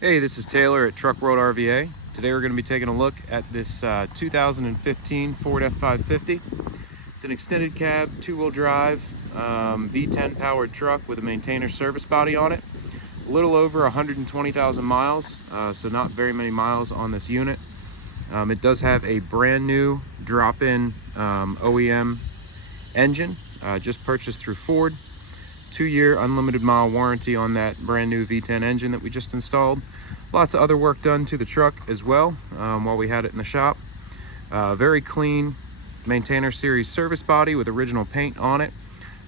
Hey, this is Taylor at Truck World RVA. Today we're going to be taking a look at this 2015 Ford F-550. It's an extended cab, two-wheel drive, V10 powered truck with a maintainer service body on it. A little over 120,000 miles, so not very many miles on this unit. It does have a brand new drop-in OEM engine, just purchased through Ford. 2-year unlimited mile warranty on that brand new V10 engine that we just installed. Lots of other work done to the truck as well while we had it in the shop. Very clean maintainer series service body with original paint on it.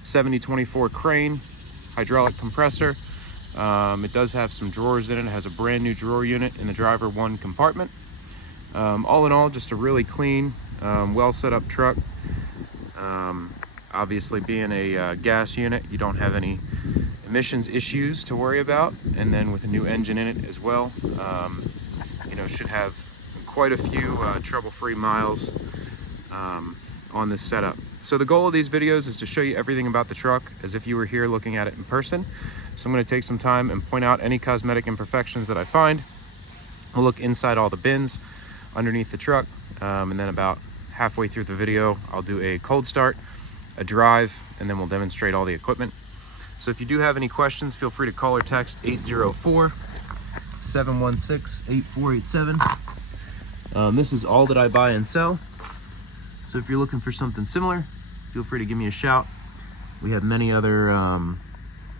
7024 crane, hydraulic compressor. It does have some drawers in it. It has a brand new drawer unit in the driver one compartment. All in all, just a really clean, well set up truck. Obviously, being a gas unit, you don't have any emissions issues to worry about, and then with a new engine in it as well, should have quite a few trouble-free miles on this setup. So the goal of these videos is to show you everything about the truck as if you were here looking at it in person. So I'm going to take some time and point out any cosmetic imperfections that I find. We'll look inside all the bins underneath the truck, and then about halfway through the video I'll do a cold start, a drive, and then we'll demonstrate all the equipment. So if you do have any questions, feel free to call or text 804-716-8487. This is all that I buy and sell. So if you're looking for something similar, feel free to give me a shout. We have many other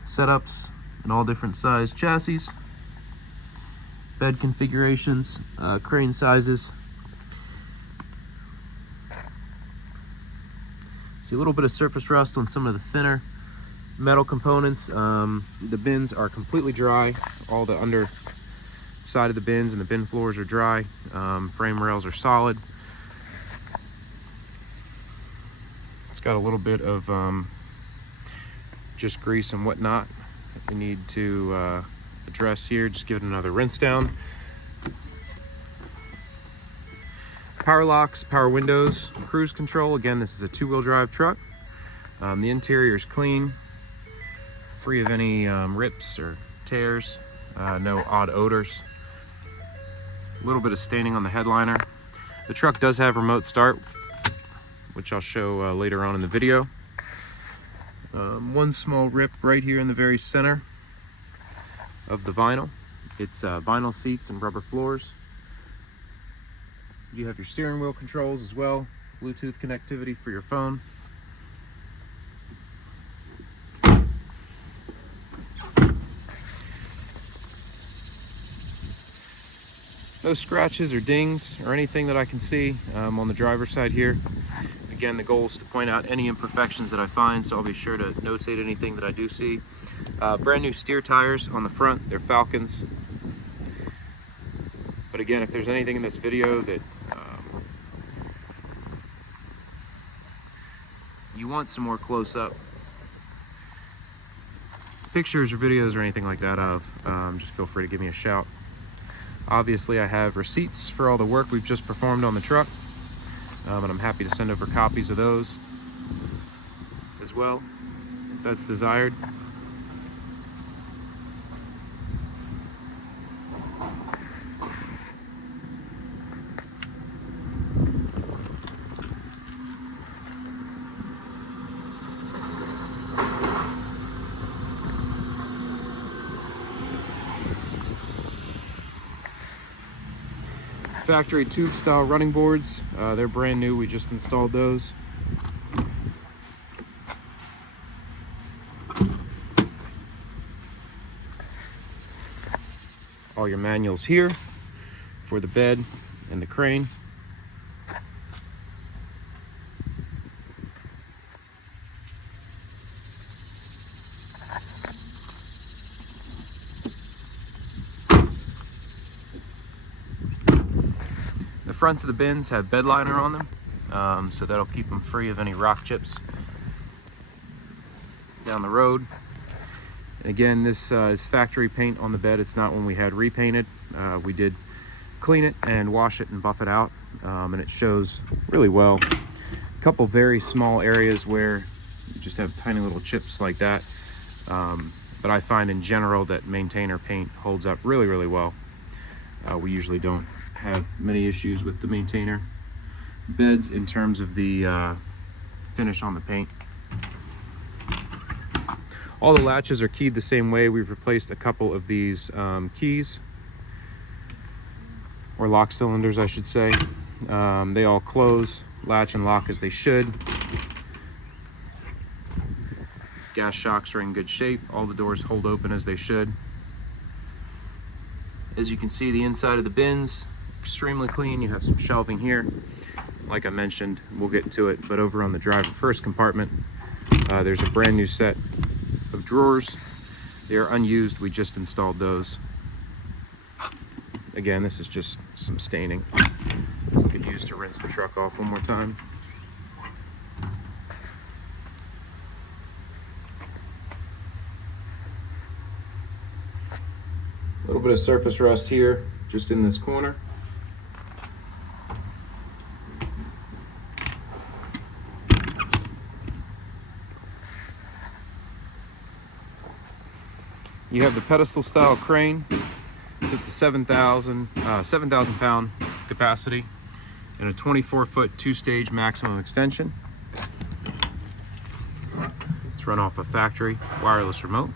setups in all different size chassis, bed configurations, crane sizes. See a little bit of surface rust on some of the thinner metal components. The bins are completely dry. All the under side of the bins and the bin floors are dry. Frame rails are solid. It's got a little bit of just grease and whatnot that we need to address here. Just give it another rinse down. Power locks, power windows, cruise control. Again, this is a two-wheel drive truck. The interior is clean, free of any rips or tears, no odd odors. A little bit of staining on the headliner. The truck does have remote start, which I'll show later on in the video. One small rip right here in the very center of the vinyl. It's vinyl seats and rubber floors. You have your steering wheel controls as well, Bluetooth connectivity for your phone. No scratches or dings or anything that I can see on the driver's side here. Again, the goal is to point out any imperfections that I find, so I'll be sure to notate anything that I do see. Brand new steer tires on the front, they're Falcons. But again, if there's anything in this video that you want some more close-up pictures or videos or anything like that of, just feel free to give me a shout. Obviously, I have receipts for all the work we've just performed on the truck, and I'm happy to send over copies of those as well, if that's desired. Factory tube style running boards, they're brand new, we just installed those. All your manuals here for the bed and the crane. The fronts of the bins have bed liner on them, so that'll keep them free of any rock chips down the road. And again, this is factory paint on the bed. It's not one we had repainted. We did clean it and wash it and buff it out, and it shows really well. A couple very small areas where you just have tiny little chips like that, but I find in general that maintainer paint holds up really, really well. We usually don't have many issues with the maintainer beds in terms of the finish on the paint. All the latches are keyed the same way. We've replaced a couple of these keys, or lock cylinders I should say. They all close, latch and lock as they should. Gas shocks are in good shape. All the doors hold open as they should. As you can see, the inside of the bins, extremely clean. You have some shelving here. Like I mentioned, we'll get to it, but over on the driver first compartment, there's a brand new set of drawers. They are unused, we just installed those. Again, this is just some staining. We could use to rinse the truck off one more time. A little bit of surface rust here, just in this corner. You have the pedestal style crane. So it's a 7,000 pound capacity and a 24-foot 2-stage maximum extension. It's run off a factory wireless remote.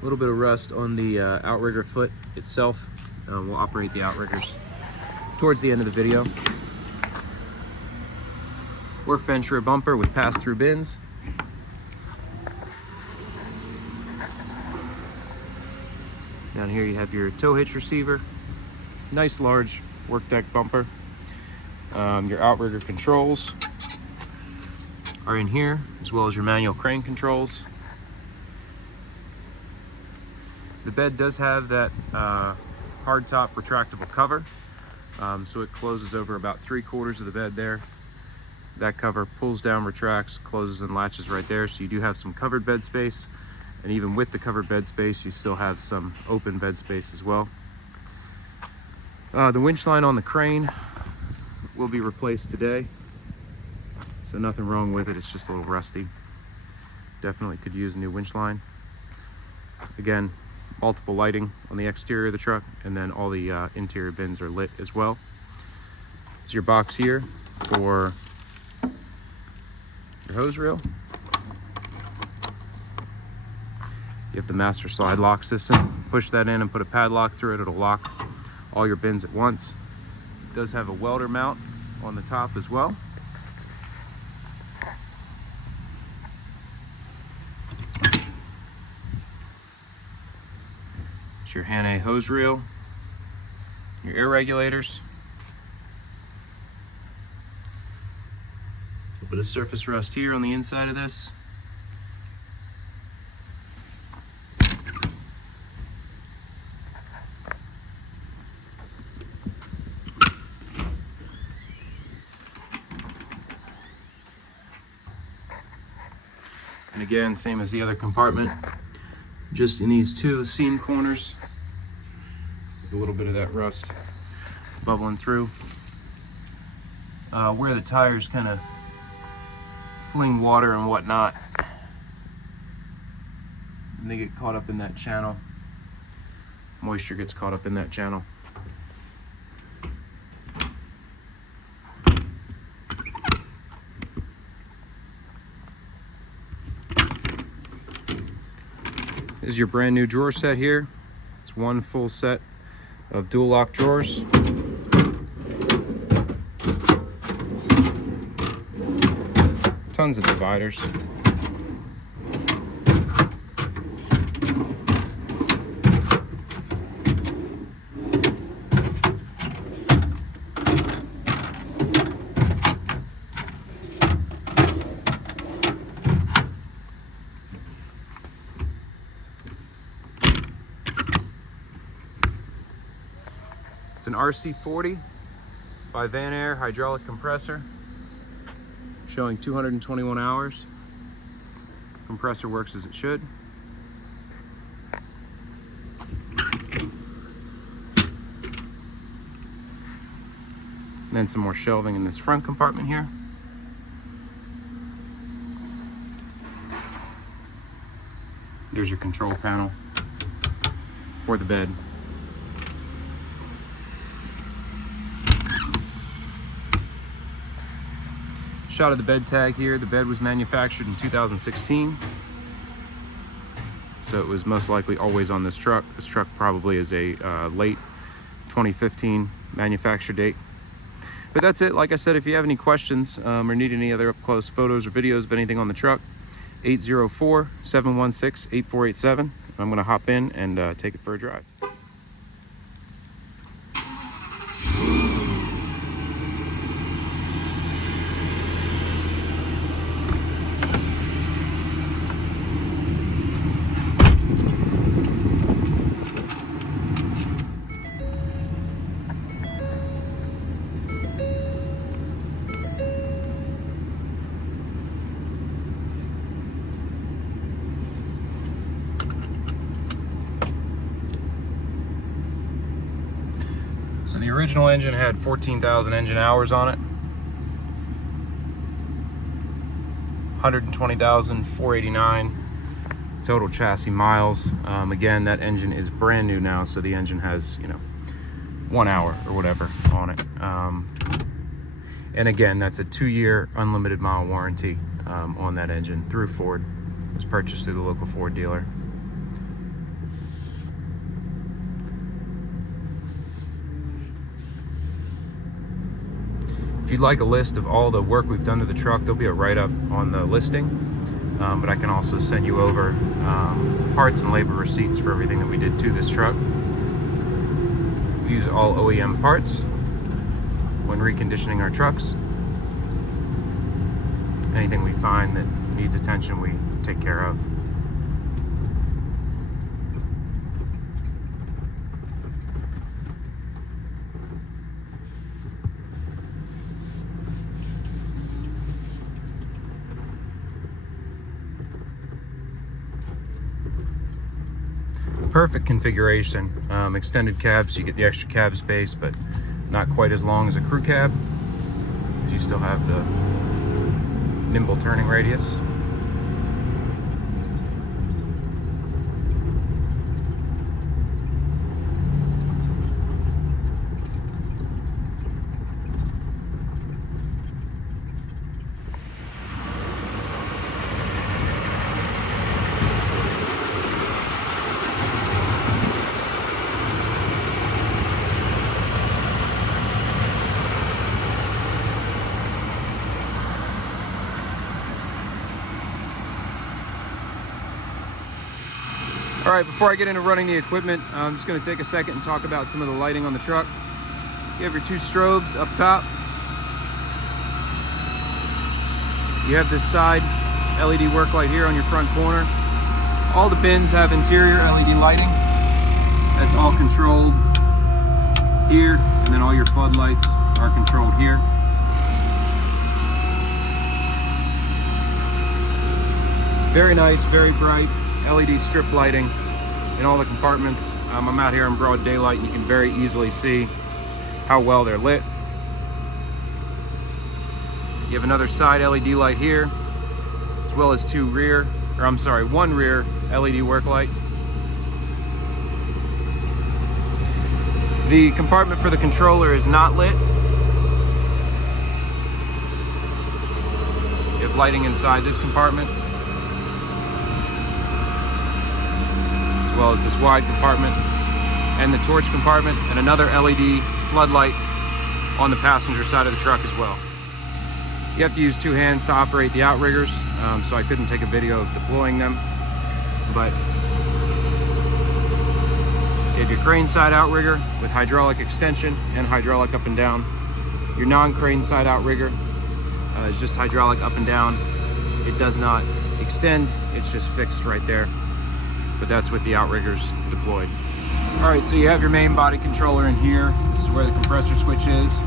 A little bit of rust on the outrigger foot itself. We'll operate the outriggers towards the end of the video. Workbench rear bumper with pass-through bins. Down here you have your tow hitch receiver. Nice large work deck bumper. Your outrigger controls are in here, as well as your manual crane controls. The bed does have that hardtop retractable cover, so it closes over about 3/4 of the bed there. That cover pulls down, retracts, closes and latches right there, so you do have some covered bed space, and even with the covered bed space you still have some open bed space as well. The winch line on the crane will be replaced today, so nothing wrong with it, it's just a little rusty. Definitely could use a new winch line. Again, multiple lighting on the exterior of the truck, and then all the interior bins are lit as well. There's your box here for your hose reel. You have the master slide lock system. Push that in and put a padlock through it. It'll lock all your bins at once. It does have a welder mount on the top as well. It's your Han A hose reel, your air regulators. A little bit of surface rust here on the inside of this. And again, same as the other compartment, just in these two seam corners, a little bit of that rust bubbling through. Where the tires kind of fling water and whatnot, and they get caught up in that channel. Moisture gets caught up in that channel. This is your brand new drawer set here. It's one full set of dual lock drawers. Tons of dividers. It's an RC40 by Van Air hydraulic compressor, showing 221 hours. Compressor works as it should. And then some more shelving in this front compartment here. There's your control panel for the bed. Shot of the bed tag here. The bed was manufactured in 2016. So it was most likely always on this truck. This truck probably is a late 2015 manufacture date. But that's it. Like I said, if you have any questions or need any other up-close photos or videos of anything on the truck, 804-716-8487. I'm going to hop in and take it for a drive. So the original engine had 14,000 engine hours on it. 120,489 total chassis miles. Again, that engine is brand new now, so the engine has, 1 hour or whatever on it. And again, that's a 2-year unlimited mile warranty on that engine through Ford. It was purchased through the local Ford dealer. If you'd like a list of all the work we've done to the truck, there'll be a write-up on the listing, but I can also send you over parts and labor receipts for everything that we did to this truck. We use all OEM parts when reconditioning our trucks. Anything we find that needs attention, we take care of. Perfect configuration. Extended cab, so you get the extra cab space, but not quite as long as a crew cab. You still have the nimble turning radius. All right, before I get into running the equipment, I'm just going to take a second and talk about some of the lighting on the truck. You have your 2 strobes up top. You have this side LED work light here on your front corner. All the bins have interior LED lighting. That's all controlled here, and then all your floodlights are controlled here. Very nice, very bright LED strip lighting in all the compartments. I'm out here in broad daylight and you can very easily see how well they're lit. You have another side LED light here, as well as 1 rear LED work light. The compartment for the controller is not lit. You have lighting inside this compartment, as well as this wide compartment and the torch compartment, and another LED floodlight on the passenger side of the truck as well. You have to use 2 hands to operate the outriggers, so I couldn't take a video of deploying them, but you have your crane side outrigger with hydraulic extension and hydraulic up and down. Your non-crane side outrigger is just hydraulic up and down. It does not extend, it's just fixed right there. But that's with the outriggers deployed. All right, so you have your main body controller in here. This is where the compressor switch is.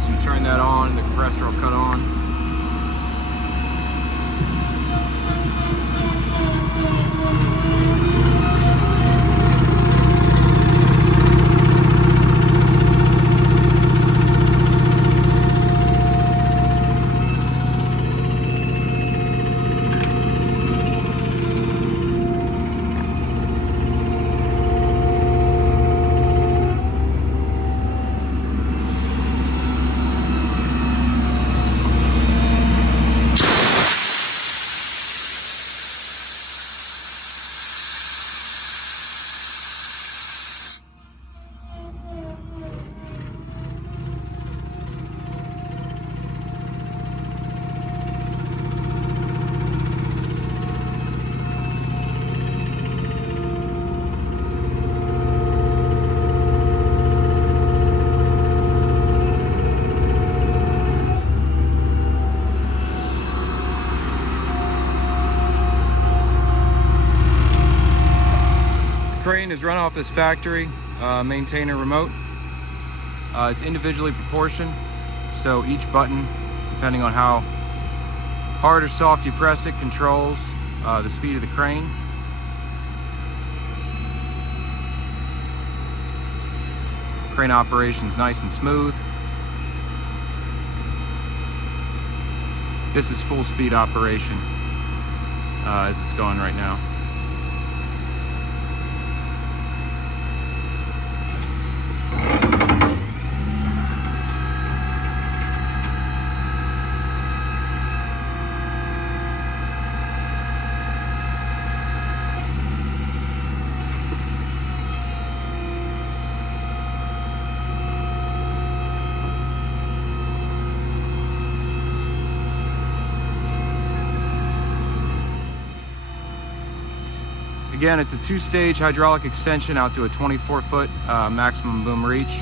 So you turn that on, the compressor will cut on. is run off this factory maintainer remote. It's individually proportioned, so each button, depending on how hard or soft you press it, controls the speed of the crane. Crane operation's nice and smooth. This is full speed operation as it's going right now. Again, it's a two-stage hydraulic extension out to a 24-foot maximum boom reach.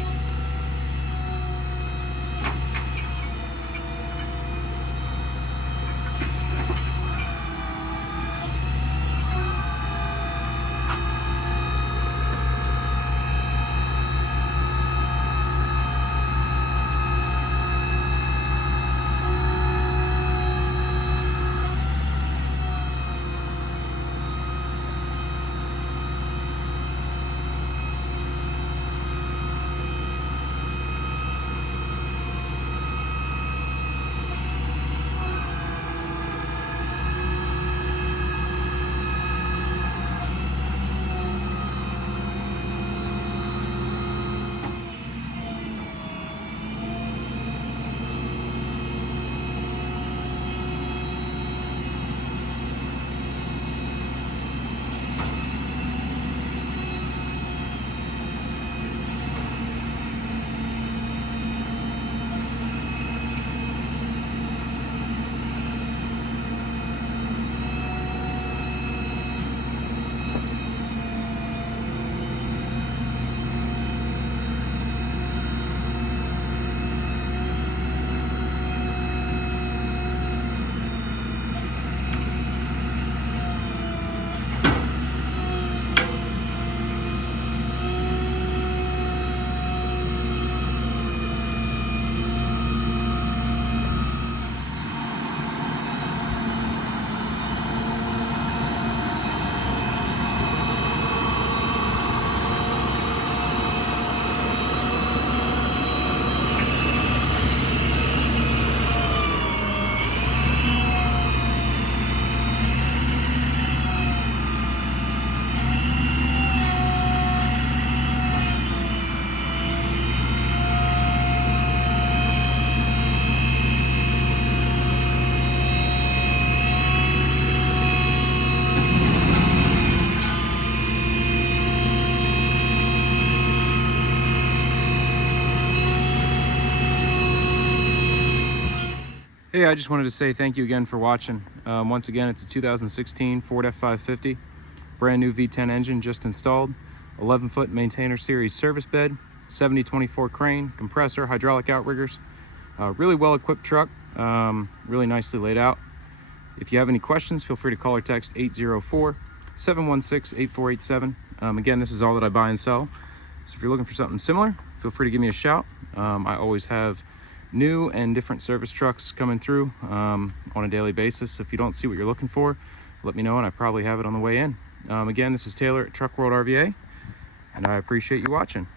Hey, I just wanted to say thank you again for watching. Once again, it's a 2016 Ford F-550, brand new V10 engine just installed, 11-foot maintainer series service bed, 70/24 crane, compressor, hydraulic outriggers. Really well equipped truck, really nicely laid out. If you have any questions, feel free to call or text 804-716-8487. Again, this is all that I buy and sell. So if you're looking for something similar, feel free to give me a shout. I always have new and different service trucks coming through on a daily basis. So if you don't see what you're looking for, let me know and I probably have it on the way in. Again, this is Taylor at Truck World RVA, and I appreciate you watching.